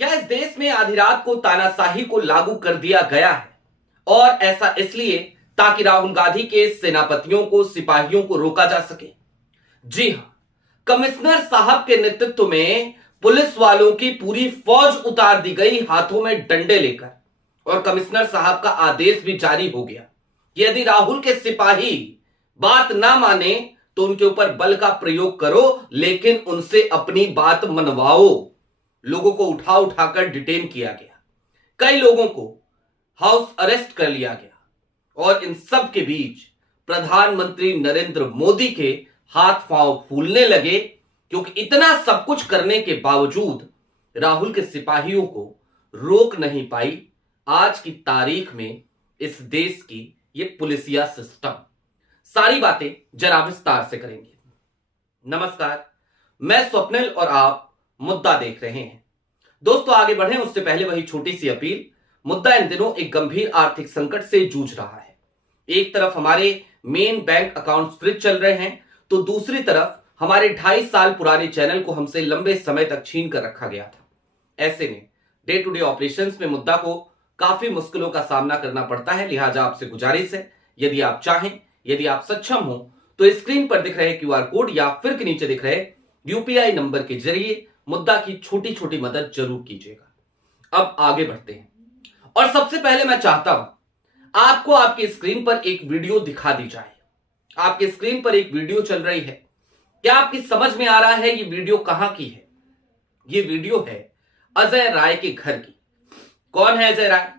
क्या इस देश में आधी रात को तानाशाही को लागू कर दिया गया है? और ऐसा इसलिए ताकि राहुल गांधी के सेनापतियों को, सिपाहियों को रोका जा सके। जी हां, कमिश्नर साहब के नेतृत्व में पुलिस वालों की पूरी फौज उतार दी गई हाथों में डंडे लेकर, और कमिश्नर साहब का आदेश भी जारी हो गया कि यदि राहुल के सिपाही बात ना माने तो उनके ऊपर बल का प्रयोग करो, लेकिन उनसे अपनी बात मनवाओ। लोगों को उठा उठाकर डिटेन किया गया, कई लोगों को हाउस अरेस्ट कर लिया गया, और इन सब के बीच प्रधानमंत्री नरेंद्र मोदी के हाथ पांव फूलने लगे, क्योंकि इतना सब कुछ करने के बावजूद राहुल के सिपाहियों को रोक नहीं पाई आज की तारीख में इस देश की ये पुलिसिया सिस्टम। सारी बातें जरा विस्तार से करेंगे। नमस्कार, मैं स्वप्निल और आप मुद्दा देख रहे हैं। दोस्तों, आगे बढ़े उससे पहले वही छोटी सी अपील। मुद्दा इन दिनों एक गंभीर आर्थिक संकट से जूझ रहा है। एक तरफ हमारे मेन बैंक अकाउंट फ्रीज चल रहे हैं, तो दूसरी तरफ हमारे 2.5 साल पुराने चैनल को हमसे लंबे समय तक छीन कर रखा गया था। ऐसे में डे टू डे ऑपरेशंस में मुद्दा को काफी मुश्किलों का सामना करना पड़ता है। लिहाजा आपसे गुजारिश है, यदि आप चाहें, यदि आप सक्षम हो, तो स्क्रीन पर दिख रहे क्यूआर कोड या फिर के नीचे दिख रहे यूपीआई नंबर के जरिए मुद्दा की छोटी छोटी मदद जरूर कीजिएगा। अब आगे बढ़ते हैं, और सबसे पहले मैं चाहता हूं आपको आपकी स्क्रीन पर एक वीडियो दिखा दी जाए। आपकी स्क्रीन पर एक वीडियो चल रही है। क्या आपकी समझ में आ रहा है ये वीडियो कहां की है? ये वीडियो है अजय राय के घर की। कौन है अजय राय?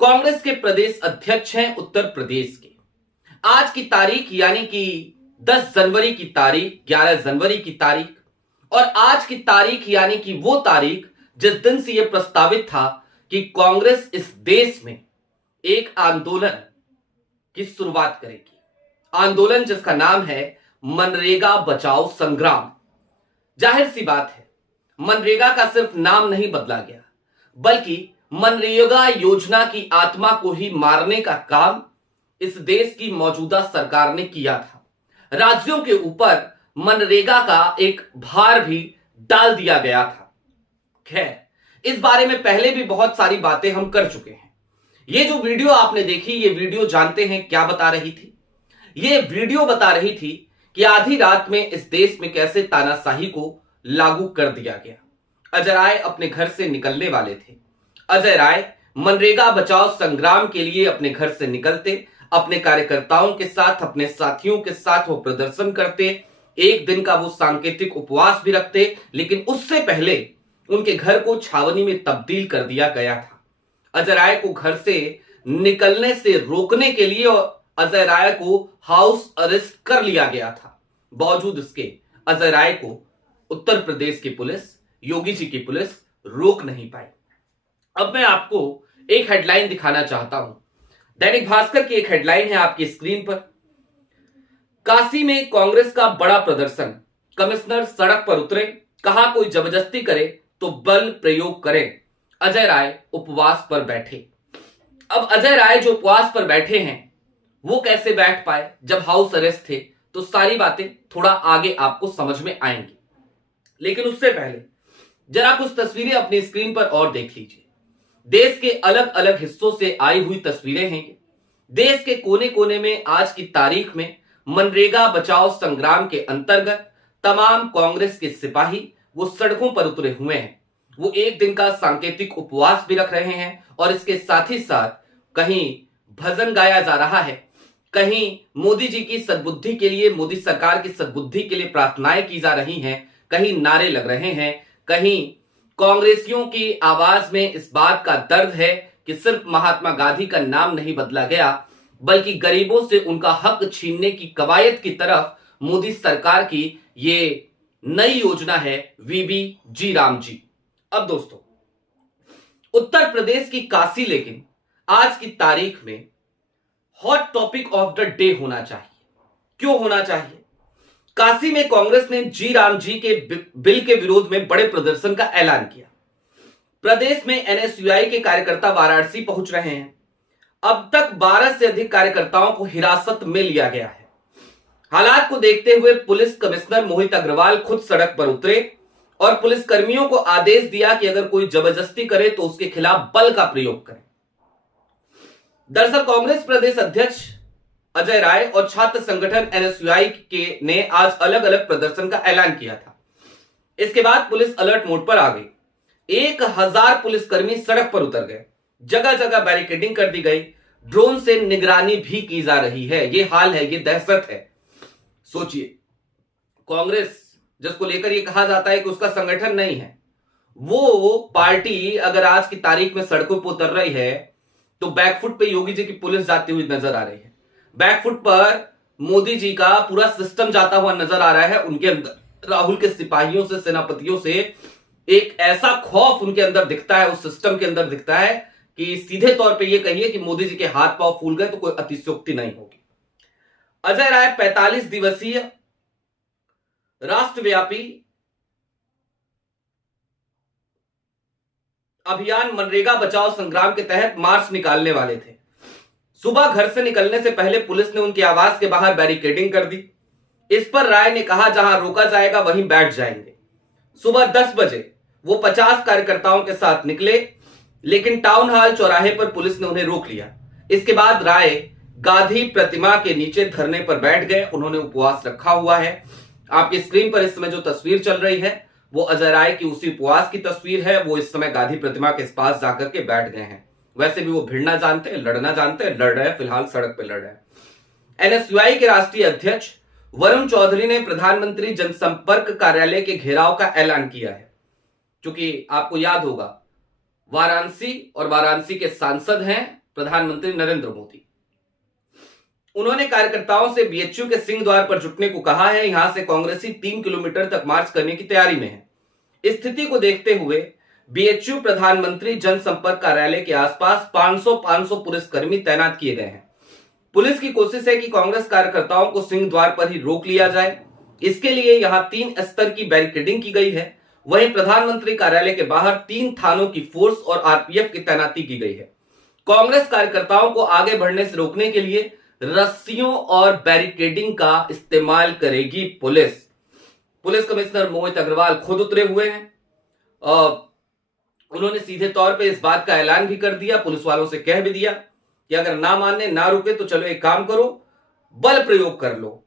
कांग्रेस के प्रदेश अध्यक्ष हैं उत्तर प्रदेश के। आज की तारीख यानी कि 10 जनवरी की तारीख, 11 जनवरी की तारीख, और आज की तारीख यानी कि वो तारीख जिस दिन से यह प्रस्तावित था कि कांग्रेस इस देश में एक आंदोलन की शुरुआत करेगी। आंदोलन जिसका नाम है मनरेगा बचाओ संग्राम। जाहिर सी बात है, मनरेगा का सिर्फ नाम नहीं बदला गया, बल्कि मनरेगा योजना की आत्मा को ही मारने का काम इस देश की मौजूदा सरकार ने किया था। राज्यों के ऊपर मनरेगा का एक भार भी डाल दिया गया था। खैर, इस बारे में पहले भी बहुत सारी बातें हम कर चुके हैं। ये जो वीडियो आपने देखी, ये वीडियो जानते हैं क्या बता रही थी? ये वीडियो बता रही थी कि आधी रात में इस देश में कैसे तानाशाही को लागू कर दिया गया। अजय राय अपने घर से निकलने वाले थे। अजय राय मनरेगा बचाओ संग्राम के लिए अपने घर से निकलते, अपने कार्यकर्ताओं के साथ, अपने साथियों के साथ वो प्रदर्शन करते, एक दिन का वो सांकेतिक उपवास भी रखते, लेकिन उससे पहले उनके घर को छावनी में तब्दील कर दिया गया था। अजय राय को घर से निकलने से रोकने के लिए अजय राय को हाउस अरेस्ट कर लिया गया था। बावजूद इसके अजय राय को उत्तर प्रदेश की पुलिस, योगी जी की पुलिस रोक नहीं पाई। अब मैं आपको एक हेडलाइन दिखाना चाहता हूं। दैनिक भास्कर की एक हेडलाइन है आपकी स्क्रीन पर। काशी में कांग्रेस का बड़ा प्रदर्शन, कमिश्नर सड़क पर उतरे, कहा कोई जबरदस्ती करे तो बल प्रयोग करें, अजय राय उपवास पर बैठे। अब अजय राय जो उपवास पर बैठे हैं वो कैसे बैठ पाए जब हाउस अरेस्ट थे, तो सारी बातें थोड़ा आगे आपको समझ में आएंगी। लेकिन उससे पहले जरा कुछ तस्वीरें अपनी स्क्रीन पर और देख लीजिए। देश के अलग अलग हिस्सों से आई हुई तस्वीरें हैं। देश के कोने कोने में आज की तारीख में मनरेगा बचाओ संग्राम के अंतर्गत तमाम कांग्रेस के सिपाही वो सड़कों पर उतरे हुए हैं। वो एक दिन का सांकेतिक उपवास भी रख रहे हैं, और इसके साथ ही साथ कहीं भजन गाया जा रहा है, कहीं मोदी जी की सद्बुद्धि के लिए, मोदी सरकार की सद्बुद्धि के लिए प्रार्थनाएं की जा रही हैं, कहीं नारे लग रहे हैं, कहीं कांग्रेसियों की आवाज में इस बात का दर्द है कि सिर्फ महात्मा गांधी का नाम नहीं बदला गया, बल्कि गरीबों से उनका हक छीनने की कवायद की तरफ मोदी सरकार की ये नई योजना है वीबी जी राम जी। अब दोस्तों, उत्तर प्रदेश की काशी लेकिन आज की तारीख में hot topic of the day होना चाहिए। क्यों होना चाहिए? काशी में कांग्रेस ने जी राम जी के बिल के विरोध में बड़े प्रदर्शन का ऐलान किया। प्रदेश में एनएसयूआई के कार्यकर्ता वाराणसी पहुंच रहे हैं। अब तक 12 से अधिक कार्यकर्ताओं को हिरासत में लिया गया है। हालात को देखते हुए पुलिस कमिश्नर मोहित अग्रवाल खुद सड़क पर उतरे और पुलिस कर्मियों को आदेश दिया कि अगर कोई जबरदस्ती करे तो उसके खिलाफ बल का प्रयोग करें। दरअसल कांग्रेस प्रदेश अध्यक्ष अजय राय और छात्र संगठन एनएसयूआई के ने आज अलग अलग प्रदर्शन का ऐलान किया था। इसके बाद पुलिस अलर्ट मोड पर आ गई। 1000 पुलिसकर्मी सड़क पर उतर गए, जगह जगह बैरिकेडिंग कर दी गई, ड्रोन से निगरानी भी की जा रही है। ये हाल है, ये दहशत है। सोचिए, कांग्रेस जिसको लेकर ये कहा जाता है कि उसका संगठन नहीं है, वो पार्टी अगर आज की तारीख में सड़कों पर उतर रही है तो बैकफुट पे योगी जी की पुलिस जाती हुई नजर आ रही है, बैकफुट पर मोदी जी का पूरा सिस्टम जाता हुआ नजर आ रहा है। उनके अंदर राहुल के सिपाहियों से, सेनापतियों से एक ऐसा खौफ उनके अंदर दिखता है, उस सिस्टम के अंदर दिखता है कि सीधे तौर पे ये कहिए कि मोदी जी के हाथ पांव फूल गए तो कोई अतिशयोक्ति नहीं होगी। अजय राय 45 दिवसीय राष्ट्रव्यापी अभियान मनरेगा बचाओ संग्राम के तहत मार्च निकालने वाले थे। सुबह घर से निकलने से पहले पुलिस ने उनके आवास के बाहर बैरिकेडिंग कर दी। इस पर राय ने कहा, जहां रोका जाएगा वहीं बैठ जाएंगे। सुबह 10 बजे वो 50 कार्यकर्ताओं के साथ निकले, लेकिन टाउन हॉल चौराहे पर पुलिस ने उन्हें रोक लिया। इसके बाद राय गांधी प्रतिमा के नीचे धरने पर बैठ गए। उन्होंने उपवास रखा हुआ है। आपकी स्क्रीन पर इस समय जो तस्वीर चल रही है वो अजय राय की उसी उपवास की तस्वीर है। वो इस समय गांधी प्रतिमा के पास जाकर के बैठ गए हैं। वैसे भी वो भिड़ना जानते हैं, लड़ना जानते हैं, लड़ रहे हैं, फिलहाल सड़क पे लड़ रहे हैं। एनएसयूआई के राष्ट्रीय अध्यक्ष वरुण चौधरी ने प्रधानमंत्री जनसंपर्क कार्यालय के घेराव का ऐलान किया है। क्योंकि आपको याद होगा, वाराणसी के सांसद हैं प्रधानमंत्री नरेंद्र मोदी। उन्होंने कार्यकर्ताओं से बीएचयू के सिंह द्वार पर जुटने को कहा है। यहां से कांग्रेसी 3 किलोमीटर तक मार्च करने की तैयारी में है। स्थिति को देखते हुए बीएचयू प्रधानमंत्री जनसंपर्क कार्यालय के आसपास 500 पुलिसकर्मी तैनात किए गए हैं। पुलिस की कोशिश है कि कांग्रेस कार्यकर्ताओं को सिंह द्वार पर ही रोक लिया जाए। इसके लिए यहां 3 स्तर की बैरिकेडिंग की गई है। वहीं प्रधानमंत्री कार्यालय के बाहर 3 थानों की फोर्स और आरपीएफ की तैनाती की गई है। कांग्रेस कार्यकर्ताओं को आगे बढ़ने से रोकने के लिए रस्सियों और बैरिकेडिंग का इस्तेमाल करेगी police. Police commissioner Mohit Agarwal खुद उतरे हुए हैं। उन्होंने सीधे तौर पे इस बात का ऐलान भी कर दिया, पुलिस वालों से कह भी दिया कि अगर ना माने, ना रुके तो चलो एक काम करो, बल प्रयोग कर लो।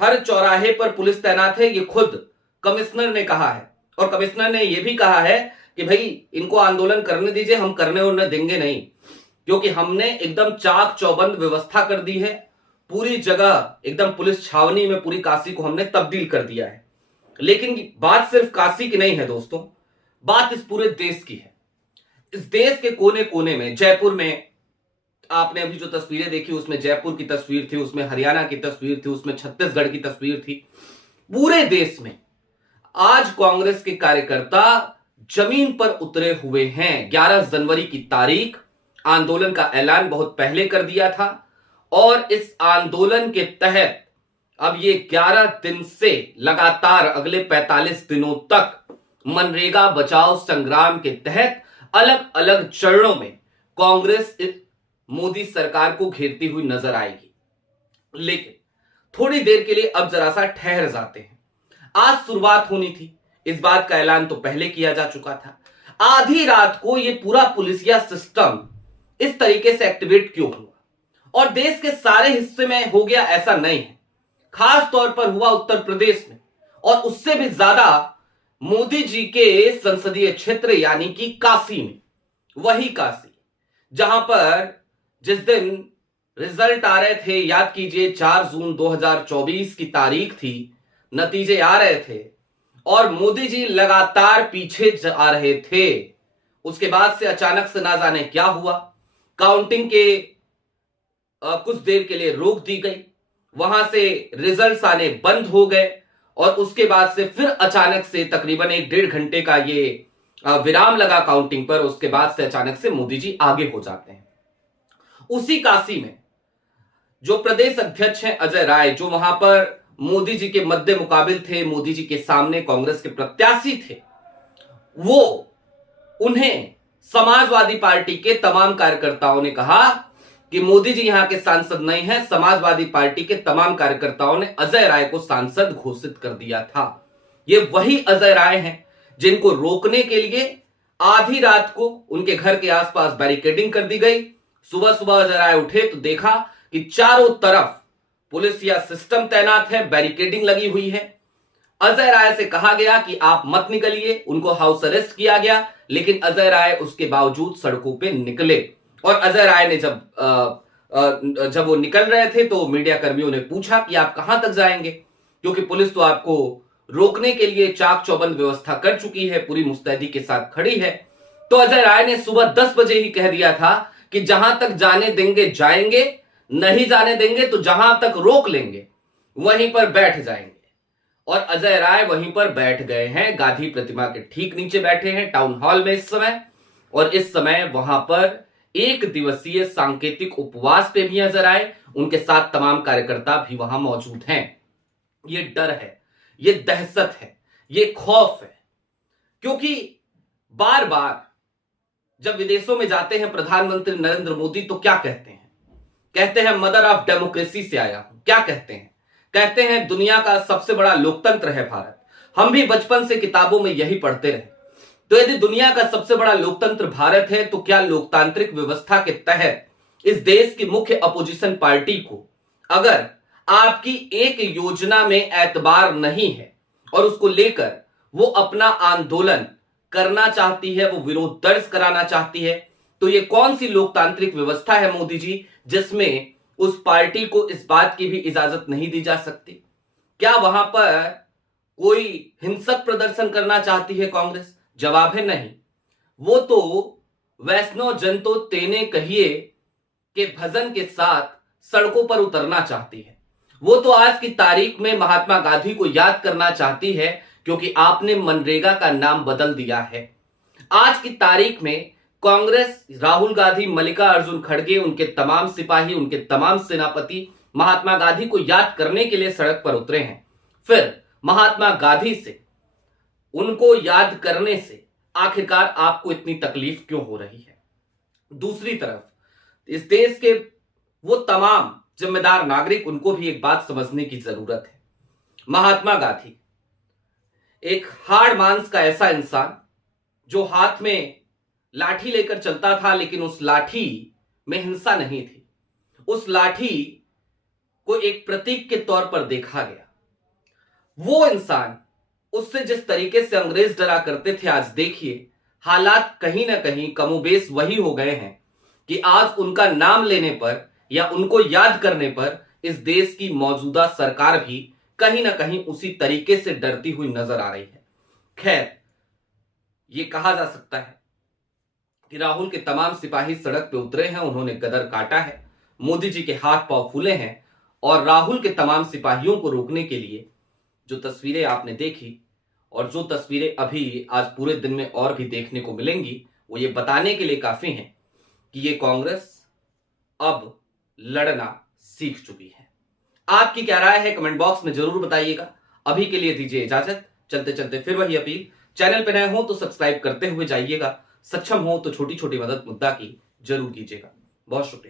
हर चौराहे पर पुलिस तैनात है, ये खुद कमिश्नर ने कहा है। और कमिश्नर ने यह भी कहा है कि भाई इनको आंदोलन करने दीजिए, हम करने उन्हें देंगे नहीं, क्योंकि हमने एकदम चाक चौबंद व्यवस्था कर दी है। पूरी जगह एकदम पुलिस छावनी में पूरी काशी को हमने तब्दील कर दिया है। लेकिन बात सिर्फ काशी की नहीं है दोस्तों, बात इस पूरे देश की है। इस देश के कोने कोने में, जयपुर में आपने अभी जो तस्वीरें देखी उसमें जयपुर की तस्वीर थी, उसमें हरियाणा की तस्वीर थी, उसमें छत्तीसगढ़ की तस्वीर थी। पूरे देश में आज कांग्रेस के कार्यकर्ता जमीन पर उतरे हुए हैं। 11 जनवरी की तारीख, आंदोलन का ऐलान बहुत पहले कर दिया था और इस आंदोलन के तहत अब ये 11 दिन से लगातार अगले 45 दिनों तक मनरेगा बचाओ संग्राम के तहत अलग अलग चरणों में कांग्रेस मोदी सरकार को घेरती हुई नजर आएगी। लेकिन थोड़ी देर के लिए अब जरा सा ठहर जाते हैं। आज शुरुआत होनी थी, इस बात का ऐलान तो पहले किया जा चुका था। आधी रात को ये पूरा पुलिसिया सिस्टम इस तरीके से एक्टिवेट क्यों हुआ और देश के सारे हिस्से में हो गया, ऐसा नहीं है। खास तौर पर हुआ उत्तर प्रदेश में, और उससे भी ज्यादा मोदी जी के संसदीय क्षेत्र यानी कि काशी में। वही काशी जहां पर जिस दिन रिजल्ट आ रहे थे, याद कीजिए 4 जून 2024 की तारीख थी, नतीजे आ रहे थे और मोदी जी लगातार पीछे जा रहे थे। उसके बाद से अचानक से ना जाने क्या हुआ, काउंटिंग के कुछ देर के लिए रोक दी गई, वहां से रिजल्ट्स आने बंद हो गए और उसके बाद से फिर अचानक से तकरीबन 1-1.5 घंटे का ये विराम लगा काउंटिंग पर। उसके बाद से अचानक से मोदी जी आगे हो जाते हैं। उसी काशी में जो प्रदेश अध्यक्ष हैं अजय राय, जो वहां पर मोदी जी के मद्दे मुकाबिल थे, मोदी जी के सामने कांग्रेस के प्रत्याशी थे, वो उन्हें समाजवादी पार्टी के तमाम कार्यकर्ताओं ने कहा कि मोदी जी यहां के सांसद नहीं हैं। समाजवादी पार्टी के तमाम कार्यकर्ताओं ने अजय राय को सांसद घोषित कर दिया था। ये वही अजय राय हैं जिनको रोकने के लिए आधी रात को उनके घर के आसपास बैरिकेडिंग कर दी गई। सुबह सुबह अजय राय उठे तो देखा कि चारों तरफ पुलिस या सिस्टम तैनात है, बैरिकेडिंग लगी हुई है। अजय राय से कहा गया कि आप मत निकलिए, उनको हाउस अरेस्ट किया गया, लेकिन अजय राय उसके बावजूद सड़कों पे निकले। और अजय राय ने जब वो निकल रहे थे तो मीडिया कर्मियों ने पूछा कि आप कहां तक जाएंगे, क्योंकि पुलिस तो आपको रोकने के लिए चाक चौबंद व्यवस्था कर चुकी है, पूरी मुस्तैदी के साथ खड़ी है। तो अजय राय ने सुबह 10 बजे ही कह दिया था कि जहां तक जाने देंगे जाएंगे, नहीं जाने देंगे तो जहां तक रोक लेंगे वहीं पर बैठ जाएंगे। और अजय राय वहीं पर बैठ गए हैं, गांधी प्रतिमा के ठीक नीचे बैठे हैं टाउन हॉल में इस समय। और इस समय वहां पर एक दिवसीय सांकेतिक उपवास पे भी अजय राय, उनके साथ तमाम कार्यकर्ता भी वहां मौजूद हैं। ये डर है, ये दहशत है, ये खौफ है, क्योंकि बार बार जब विदेशों में जाते हैं प्रधानमंत्री नरेंद्र मोदी तो क्या कहते हैं? कहते हैं मदर ऑफ डेमोक्रेसी से आया हूं। क्या कहते हैं? कहते हैं दुनिया का सबसे बड़ा लोकतंत्र है भारत। हम भी बचपन से किताबों में यही पढ़ते रहे। तो यदि दुनिया का सबसे बड़ा लोकतंत्र भारत है तो क्या लोकतांत्रिक व्यवस्था के तहत इस देश की मुख्य अपोजिशन पार्टी को अगर आपकी एक योजना में एतबार नहीं है और उसको लेकर वो अपना आंदोलन करना चाहती है, वो विरोध दर्ज कराना चाहती है, तो ये कौन सी लोकतांत्रिक व्यवस्था है मोदी जी जिसमें उस पार्टी को इस बात की भी इजाजत नहीं दी जा सकती? क्या वहां पर कोई हिंसक प्रदर्शन करना चाहती है कांग्रेस? जवाब है नहीं। वो तो वैष्णो जन तो तेने कहिए के भजन के साथ सड़कों पर उतरना चाहती है। वो तो आज की तारीख में महात्मा गांधी को याद करना चाहती है, क्योंकि आपने मनरेगा का नाम बदल दिया है। आज की तारीख में कांग्रेस, राहुल गांधी, मल्लिकार्जुन खड़गे, उनके तमाम सिपाही, उनके तमाम सेनापति महात्मा गांधी को याद करने के लिए सड़क पर उतरे हैं। फिर महात्मा गांधी से, उनको याद करने से आखिरकार आपको इतनी तकलीफ क्यों हो रही है? दूसरी तरफ इस देश के वो तमाम जिम्मेदार नागरिक, उनको भी एक बात समझने की जरूरत है। महात्मा गांधी एक हाड़ मांस का ऐसा इंसान जो हाथ में लाठी लेकर चलता था, लेकिन उस लाठी में हिंसा नहीं थी। उस लाठी को एक प्रतीक के तौर पर देखा गया। वो इंसान, उससे जिस तरीके से अंग्रेज डरा करते थे, आज देखिए हालात कहीं ना कहीं कमोबेश वही हो गए हैं कि आज उनका नाम लेने पर या उनको याद करने पर इस देश की मौजूदा सरकार भी कहीं ना कहीं उसी तरीके से डरती हुई नजर आ रही है। खैर, यह कहा जा सकता है कि राहुल के तमाम सिपाही सड़क पे उतरे हैं, उन्होंने गदर काटा है, मोदी जी के हाथ पांव फूले हैं। और राहुल के तमाम सिपाहियों को रोकने के लिए जो तस्वीरें आपने देखी और जो तस्वीरें अभी आज पूरे दिन में और भी देखने को मिलेंगी, वो ये बताने के लिए काफी हैं कि ये कांग्रेस अब लड़ना सीख चुकी है। आपकी क्या राय है कमेंट बॉक्स में जरूर बताइएगा। अभी के लिए दीजिए इजाजत। चलते चलते फिर वही अपील, चैनल पर नए हो तो सब्सक्राइब करते हुए जाइएगा, सक्षम हो तो छोटी छोटी मदद मुद्दा की जरूर कीजिएगा। बहुत शुक्रिया।